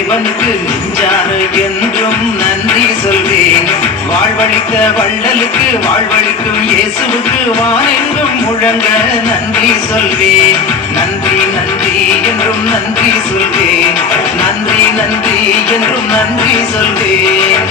தேவனுக்கு நெஞ்சார என்றும் நன்றி சொல்வேன். வாழ்வழித்த வள்ளலுக்கு வாழ்வழிக்கும் இயேசுவுக்கு வானெங்கும் முழங்க நன்றி சொல்வேன். நன்றி நன்றி என்றும் நன்றி சொல்வேன். நன்றி நன்றி என்றும் நன்றி சொல்வேன்.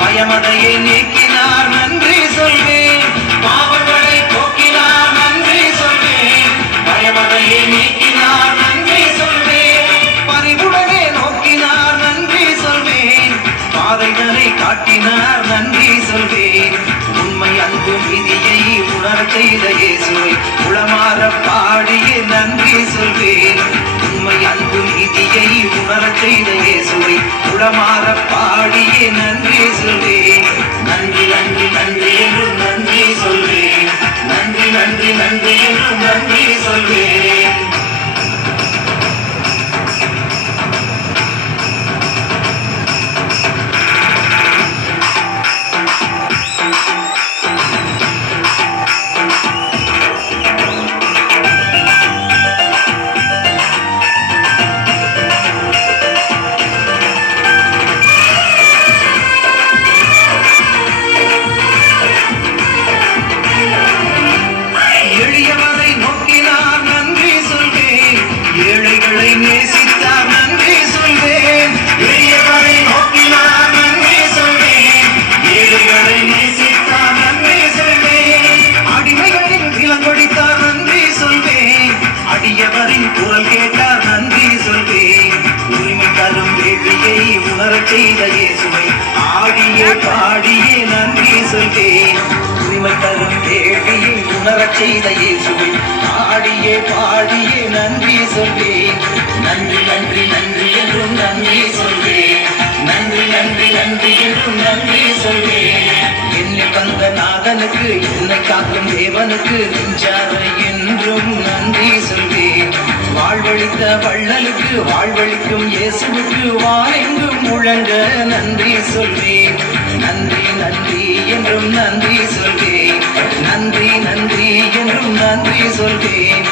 பயமதையை நீக்கினார் நன்றி சொல்வேன். பாவங்களை போக்கினார் நன்றி சொல்வேன். பயமதையை நீக்கினார் நன்றி சொல்வேன். பரிவுடனே நோக்கினார் நன்றி சொல்வேன். பாதைகளை காட்டினார் நன்றி சொல்வேன். உண்மை அன்பு விதியை உணரச் செய்த இயேசுவை உளமாற பாடிய நன்றி சொல்வேன். உண்மை அன்பு நீதியை உணரச் செய்த இயேசுவை உளமாற பாடிய நன்றி சொல்வேன். நன்றி நன்றி நன்றி என்றும் நன்றி சொல்வேன். நன்றி நன்றி நன்றி என்றும் நன்றி சொல்வேன். எளியவரை நோக்கினார் நன்றி சொல்வேன். ஏழைகளை நேசித்தார் நன்றி சொல்வேன். எளியவரை நோக்கினார் நன்றி சொல்வேன். ஏழைகளை நேசித்தார் நன்றி சொல்வேன். அடிமைகளின் விலங்கொடித்தார் நன்றி சொல்வேன். அடியவரின் குரல் கேட்டார் நன்றி சொல்வேன். உரிமை தரும் வேள்வியை உணரச் செய்த இயேசுவை ஆடியே பாடியே நன்றி சொல்வேன். உரிமை தரும் வேள்வியை உணரச் செய்த இயேசுவை ஆடியே பாடியே நன்றி சொல்வேன். நன்றி நன்றி நன்றி என்றும் நன்றி சொல்வேன். நன்றி நன்றி நன்றி என்றும் நன்றி சொல்வேன். என்னை வந்த நாதனுக்கு என்னை காக்கும் தேவனுக்கு நெஞ்சார என்றும் நன்றி சொல்வேன். வாழ்வழித்த வள்ளலுக்கு வாழ்வழிக்கும் இயேசுவுக்கு வானெங்கும் முழங்க நன்றி சொல்வேன். நன்றி நன்றி என்றும் நன்றி சொல்வேன். நன்றி நன்றி என்றும் நன்றி சொல்வேன்.